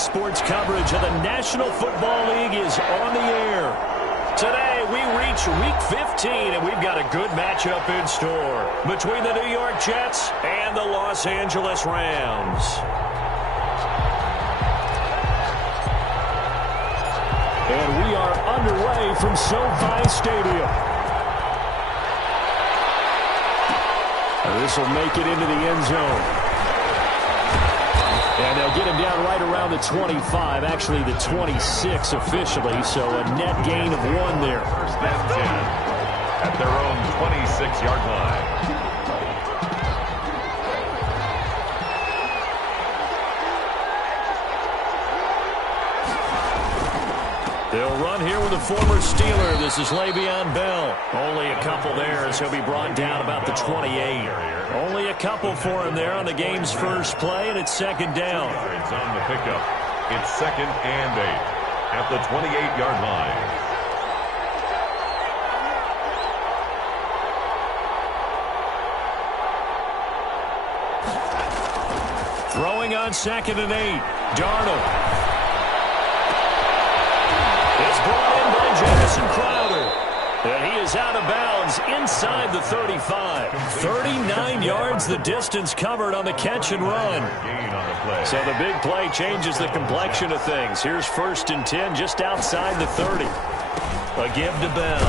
sports coverage of the National Football League is on the air. Today, we reach Week 15, and we've got a good matchup in store between the New York Jets and the Los Angeles Rams. And we are underway from SoFi Stadium. This will make it into the end zone. And they'll get him down right around the 25, actually the 26 officially, so a net gain of 1 there. First and 10 at their own 26-yard line. They'll run here with a former Steeler. This is Le'Veon Bell. Only a couple there as he'll be brought down about the 28. Only a couple for him there on the game's first play, and it's second down. It's on the pickup. It's second and 8 at the 28-yard line. Throwing on second and 8. Darnold. It's brought in by Jamison Crowder. And he is out of bounds inside the 35. 39 yards the distance covered on the catch and run. So the big play changes the complexion of things. Here's first and 10 just outside the 30. A give to Bell.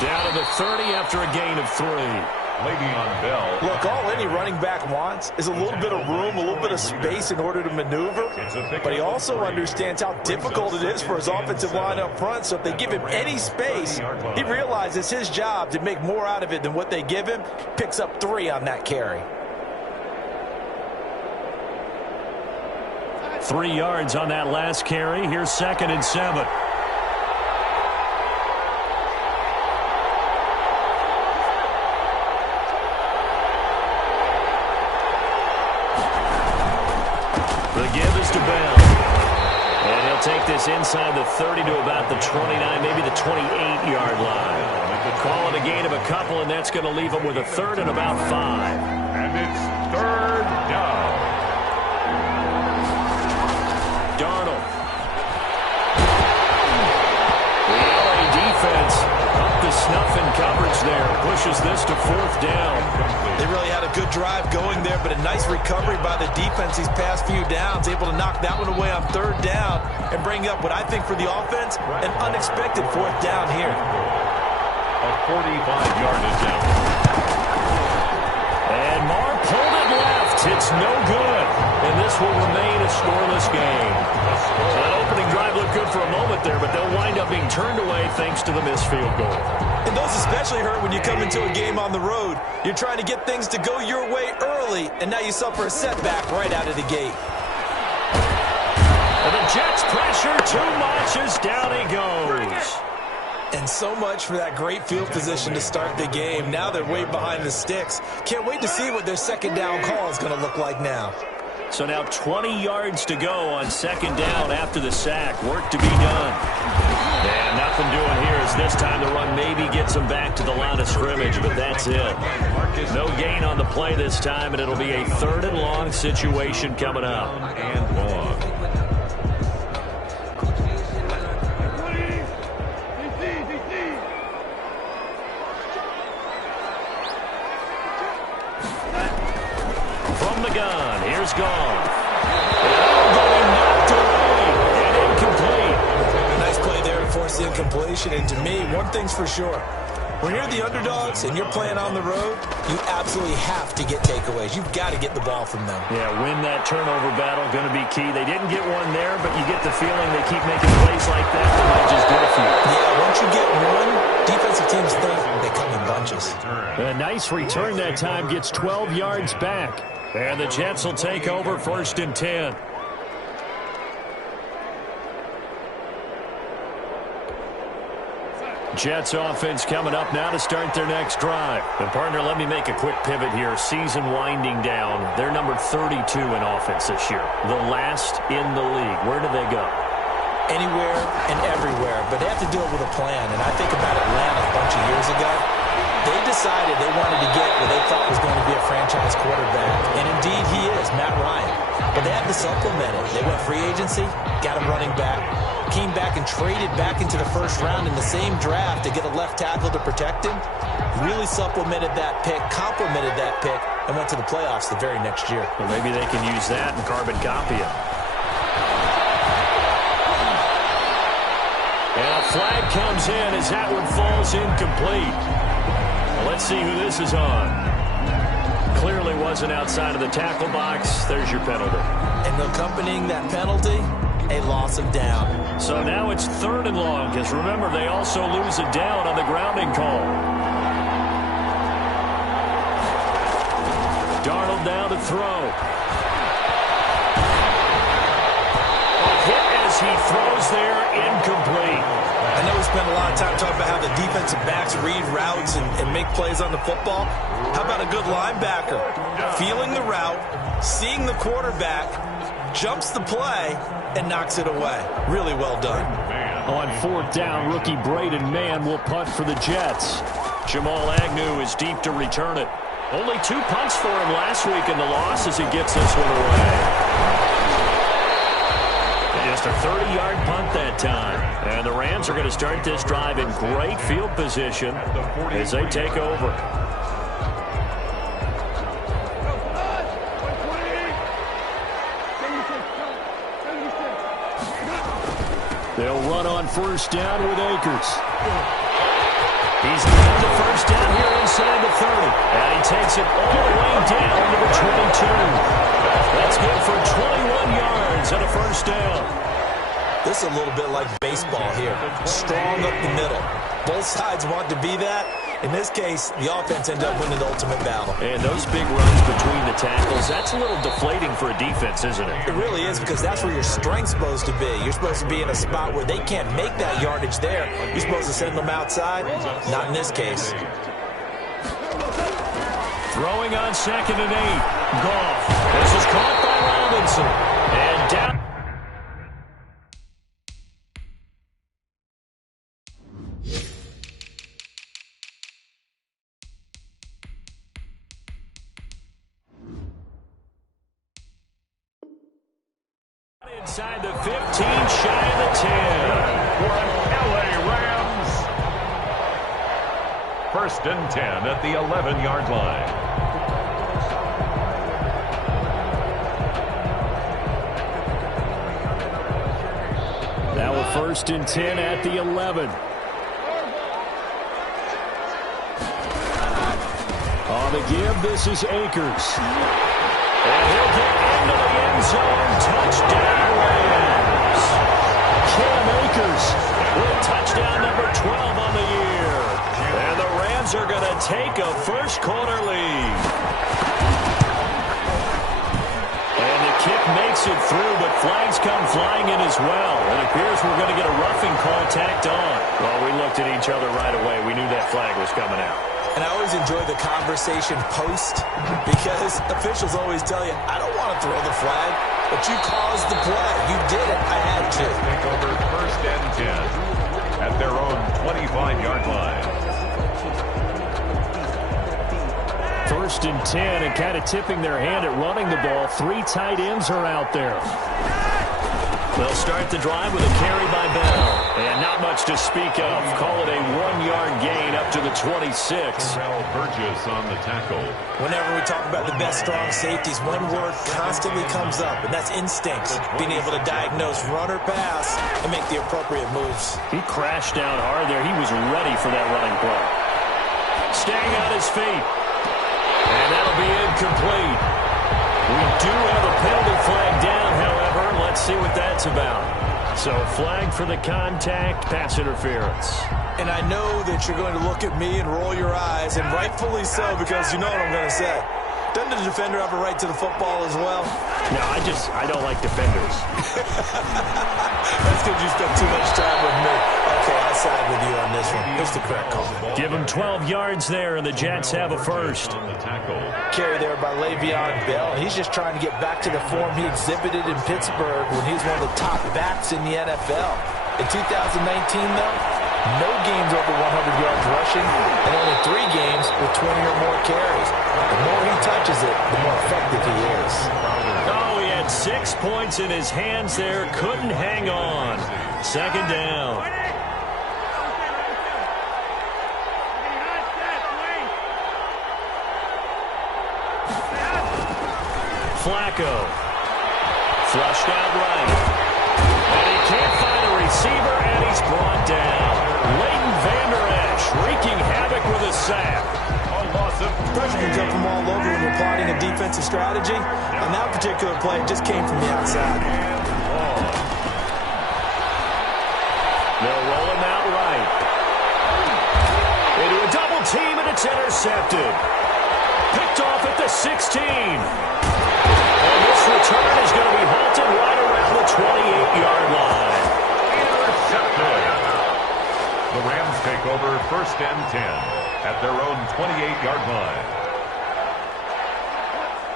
Down to the 30 after a gain of 3. Le'Veon Bell. Look, all any running back wants is a little bit of room, a little bit of space in order to maneuver. But he also understands how difficult it is for his offensive line up front. So if they give him any space, he realizes it's his job to make more out of it than what they give him. Picks up 3 on that carry. 3 yards on that last carry. Here's second and 7. The give is to Bell. And he'll take this inside the 30 to about the 29, maybe the 28-yard line. Call it a gain of a couple, and that's going to leave him with a third and about 5. And it's third down. Darnold. The LA defense up the snuff in coverage there. Pushes this to fourth down. They really had a good drive going there, but a nice recovery by the defense these past few downs. Able to knock that one away on third down and bring up what I think for the offense, an unexpected fourth down here. A 45-yardage down. And Marr pulled it left. It's no good. And this will remain a scoreless game. So that opening drive looked good for a moment there, but they'll wind up being turned away thanks to the missed field goal. And those especially hurt when you come into a game on the road. You're trying to get things to go your way early, and now you suffer a setback right out of the gate. And the Jets pressure too much as down he goes. And so much for that great field position to start the game. Now they're way behind the sticks. Can't wait to see what their second down call is going to look like now. So now 20 yards to go on second down after the sack. Work to be done. And nothing doing here as this time the run maybe gets them back to the line of scrimmage, but that's it. No gain on the play this time, and it'll be a third and long situation coming up. And long. From the gun, here's Goff. Going knocked away and incomplete. Nice play there to force the incompletion. And to me, one thing's for sure. When you're the underdogs and you're playing on the road, you absolutely have to get takeaways. You've got to get the ball from them. Yeah, win that turnover battle, going to be key. They didn't get one there, but you get the feeling they keep making plays like that. They might just get a few. Yeah, once you get one, defensive teams think they come in bunches. A nice return that time, gets 12 yards back. And the Jets will take over first and 10. Jets offense coming up now to start their next drive. And partner, let me make a quick pivot here. Season winding down. They're number 32 in offense this year. The last in the league. Where do they go? Anywhere and everywhere, but they have to do it with a plan. And I think about Atlanta a bunch of years ago. They decided they wanted to get what they thought was going to be a franchise quarterback. And indeed he is, Matt Ryan. But they had to supplement it. They went free agency, got a running back. Came back and traded back into the first round in the same draft to get a left tackle to protect him. Really supplemented that pick, complemented that pick, and went to the playoffs the very next year. Well, maybe they can use that and carbon copy it. And a flag comes in as that one falls incomplete. Well, let's see who this is on. Clearly wasn't outside of the tackle box. There's your penalty. And accompanying that penalty, a loss of down. So now it's 3rd and long, because remember, they also lose a down on the grounding call. Darnold now to throw. A hit as he throws there, incomplete. I know we spent a lot of time talking about how the defensive backs read routes and make plays on the football. How about a good linebacker? Feeling the route, seeing the quarterback, jumps the play, and knocks it away. Really well done. On 4th down, rookie Braden Mann will punt for the Jets. Jamal Agnew is deep to return it. Only 2 punts for him last week in the loss as he gets this one away. Just a 30-yard punt that time. And the Rams are going to start this drive in great field position as they take over. They'll run on 1st down with Akers. He's got the 1st down here inside the 30. And he takes it all the way down to the 22. That's good for 21 yards and a 1st down. This is a little bit like baseball here. Strong up the middle. Both sides want to be that. In this case, the offense ended up winning the ultimate battle. And those big runs between the tackles, that's a little deflating for a defense, isn't it? It really is, because that's where your strength's supposed to be. You're supposed to be in a spot where they can't make that yardage there. You're supposed to send them outside. Not in this case. Throwing on 2nd and 8. Goff. This is caught by Robinson. And down. Inside the 15, shy of the 10. LA Rams. 1st and 10 at the 11-yard line. Now a 1st and 10 at the 11. On the give, this is Akers. And he'll get into the end zone. Touchdown, Rams. Cam Akers with touchdown number 12 on the year. And the Rams are going to take a 1st quarter lead. And the kick makes it through, but flags come flying in as well. It appears we're going to get a roughing call tacked on. Well, we looked at each other right away. We knew that flag was coming out. And I always enjoy the conversation post, because officials always tell you, I don't want to throw the flag, but you caused the play. You did it. I had to. Take over 1st and 10 at their own 25-yard line. 1st and 10, and kind of tipping their hand at running the ball. 3 tight ends are out there. They'll start the drive with a carry by Bell. And not much to speak of. Call it a 1-yard gain up to the 26. Terrell Burgess on the tackle. Whenever we talk about the best strong safeties, one word constantly comes up, and that's instincts. Being able to diagnose run or pass and make the appropriate moves. He crashed down hard there. He was ready for that running play. Staying on his feet. And that'll be incomplete. We do have a penalty flag down, however. Let's see what that's about. So flag for the contact, pass interference. And I know that you're going to look at me and roll your eyes, and rightfully so, because you know what I'm going to say. Doesn't the defender have a right to the football as well? No, I don't like defenders. That's because you spent too much time with me. Okay, I side with you on this one. Here's the correct call. Give him 12 yards there, and the Jets have a 1st. On the tackle. Carry there by Le'Veon Bell. He's just trying to get back to the form he exhibited in Pittsburgh when he was one of the top backs in the NFL. In 2019, though, no games over 100 yards rushing, and only 3 games with 20 or more carries. The more he touches it, the more effective he is. Oh, he had got 6 points in his hands there. Couldn't hang on. Second down. Flacco. Flushed out right. And he can't find a receiver, and he's brought down. Leighton Vander Esch wreaking havoc with a sack. Pressure can come from all over when you're plotting a defensive strategy, and that particular play just came from the outside. They'll roll him out right. Into a double team, and it's intercepted. Picked off at the 16. And this return is going to be halted right around the 28-yard line. Intercepted. The Rams take over 1st and 10 at their own 28-yard line.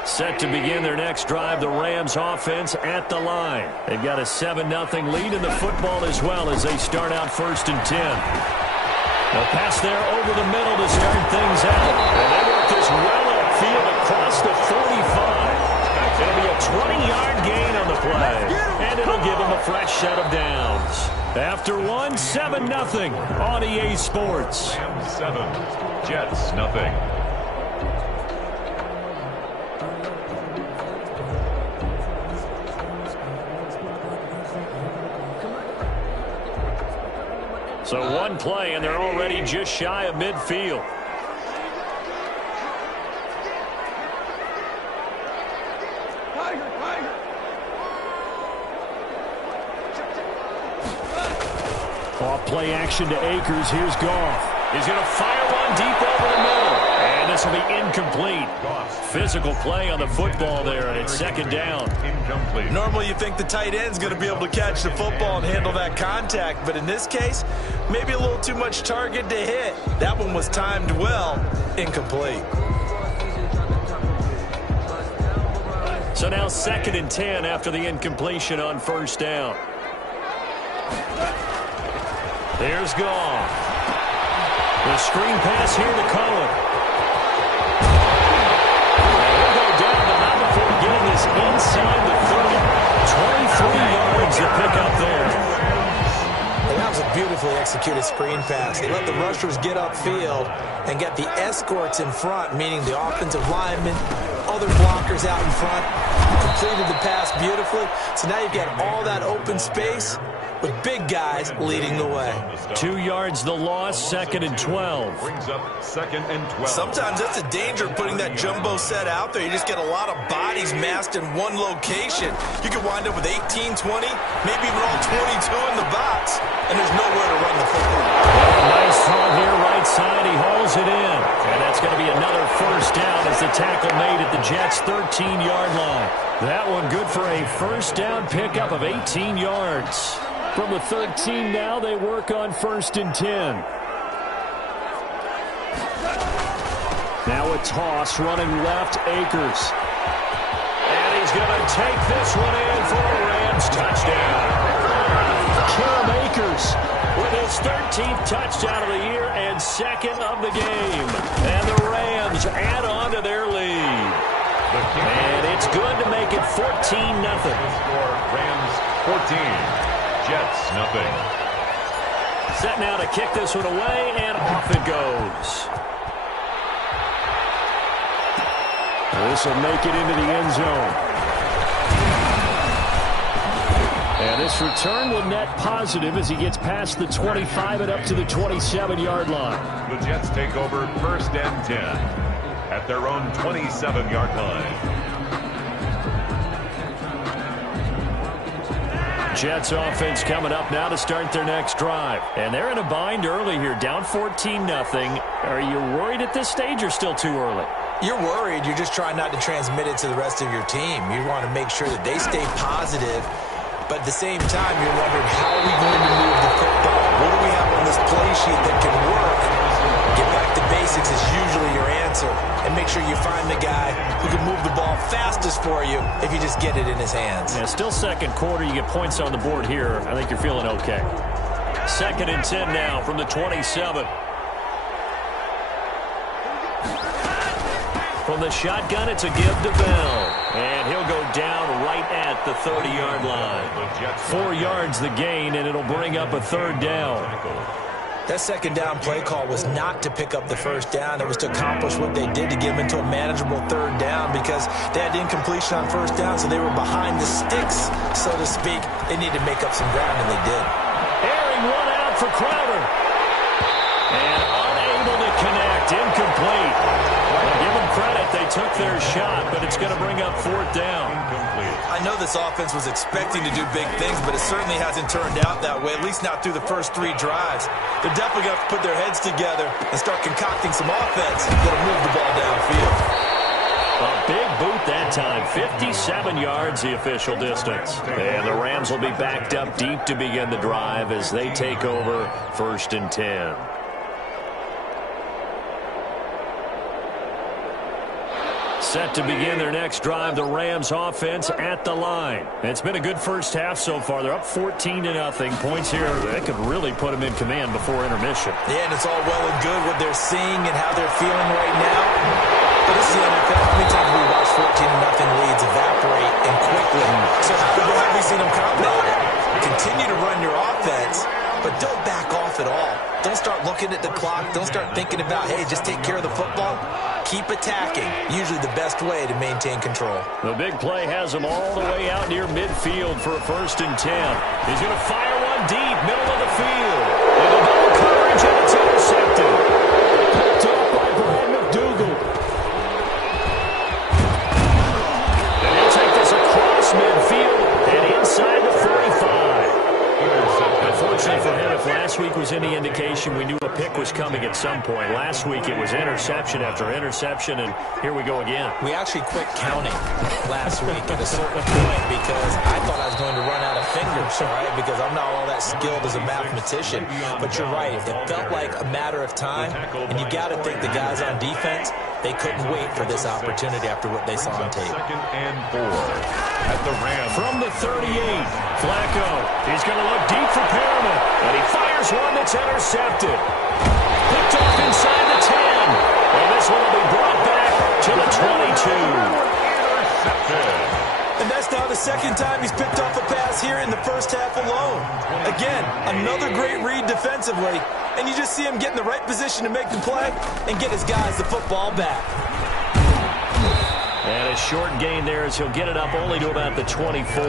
Set to begin their next drive, the Rams offense at the line. They've got a 7-0 lead in the football as well as they start out 1st and 10. They'll pass there over the middle to start things out. And they work this well upfield across the 45. It'll be a 20-yard gain on the play, and it'll give them a fresh set of downs. After one, 7-0 on EA Sports. Rams 7, Jets nothing. So one play, and they're already just shy of midfield. Off play action to Akers. Here's Goff. He's going to fire one deep over the middle. And this will be incomplete. Physical play on the football there, and it's 2nd down. Incomplete. Normally you think the tight end's going to be able to catch the football and handle that contact, but in this case, maybe a little too much target to hit. That one was timed well. Incomplete. So now 2nd and 10 after the incompletion on 1st down. There's Goff. The screen pass here to Cohen. And he'll go down, but not before getting this inside the 30. 23 yards to pick up there. And that was a beautifully executed screen pass. They let the rushers get upfield and get the escorts in front, meaning the offensive linemen, other blockers out in front. Completed the pass beautifully. So now you've got all that open space with big guys leading the way. 2 yards the loss, 2nd and 12. Brings up 2nd and 12. Sometimes that's a danger putting that jumbo set out there. You just get a lot of bodies massed in one location. You could wind up with 18, 20, maybe even all 22 in the box, and there's nowhere to run the football. Nice throw here, right side. He hauls it in. And that's going to be another 1st down as the tackle made at the Jets' 13-yard line. That one good for a 1st down pickup of 18 yards. From the 13 now, they work on 1st and 10. Now a toss running left, Akers. And he's going to take this one in for a Rams touchdown. Cam Akers with his 13th touchdown of the year and 2nd of the game. And the Rams add on to their lead. And it's good to make it 14-0. Rams 14. Jets nothing. Set now to kick this one away, and off it goes. This will make it into the end zone. And this return will net positive as he gets past the 25 and up to the 27-yard line. The Jets take over 1st and 10 at their own 27-yard line. Jets offense coming up now to start their next drive. And they're in a bind early here, down 14-0. Are you worried at this stage or still too early? You're worried. You're just trying not to transmit it to the rest of your team. You want to make sure that they stay positive. But at the same time, you're wondering, how are we going to move the football? What do we have on this play sheet that can work? Get back to basics is usually your answer. And make sure you find the guy who can move the ball fastest for you if you just get it in his hands. Yeah, still 2nd quarter. You get points on the board here. I think you're feeling okay. 2nd and 10 now from the 27. From the shotgun, it's a give to Bell. And he'll go down right at the 30-yard line. 4 yards the gain, and it'll bring up a third down. That second down play call was not to pick up the first down. It was to accomplish what they did to get them into a manageable third down because they had incompletion on first down, so they were behind the sticks, so to speak. They needed to make up some ground, and they did. Airing one out for Crowder. And unable to connect. Incomplete. Well, give them credit. They took their shot, but it's going to bring up fourth down. I know this offense was expecting to do big things, but it certainly hasn't turned out that way, at least not through the first 3 drives. They're definitely going to have to put their heads together and start concocting some offense that'll move the ball downfield. A big boot that time. 57 yards the official distance. And the Rams will be backed up deep to begin the drive as they take over 1st and 10. Set to begin their next drive, the Rams offense at the line. It's been a good first half so far. They're up 14-0. Points here that could really put them in command before intermission. Yeah, and it's all well and good what they're seeing and how they're feeling right now. But this is the NFL. How many times we watch 14-0 leads evaporate and quickly? So how have we seen them combat it? Continue to run your offense, but don't back off at all. Don't start looking at the clock. Don't start thinking about, hey, just take care of the football. Keep attacking. Usually the best way to maintain control. The big play has him all the way out near midfield for a 1st and 10. He's going to fire one deep, middle of the field. And the double coverage, and it's intercepted. Picked up by Brad McDougal. And he'll take this across midfield and inside the 45. Unfortunately for him, if last week was any indication, we knew a pick was coming at some point. Last week it was interception after interception, and here we go again. We actually quit counting last week at a certain point because I thought I was going to run out of fingers, right? Because I'm not all that skilled as a mathematician. But you're right. It felt like a matter of time, and you got to think the guys on defense, they couldn't wait for this opportunity after what they saw on tape. 2nd and 4 at the Rams. From the 38, Flacco. He's going to look deep for Perriman, and he fires one that's intercepted. Picked off inside the 10. And this one will be brought back to the 22. And that's now the second time he's picked off a pass here in the first half alone. Again, another great read defensively, and you just see him get in the right position to make the play and get his guys the football back. And a short gain there as he'll get it up only to about the 24.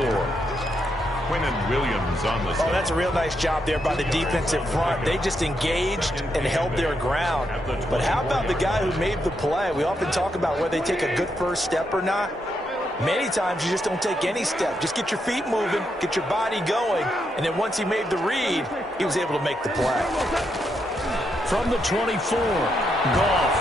Quinnen Williams on the Oh, that's a real nice job there by the defensive front. They just engaged and held their ground. But how about the guy who made the play? We often talk about whether they take a good first step or not. Many times you just don't take any step. Just get your feet moving, get your body going, and then once he made the read, he was able to make the play. From the 24, Goff.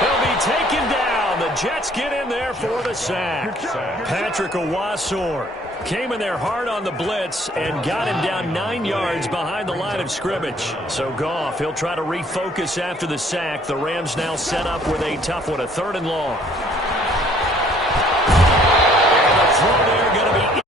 He'll be taken down. The Jets get in there for the sack. Patrick Owasor came in there hard on the blitz and got him down 9 yards behind the line of scrimmage. So Goff, he'll try to refocus after the sack. The Rams now set up with a tough one, a 3rd and long. And the throw there going to be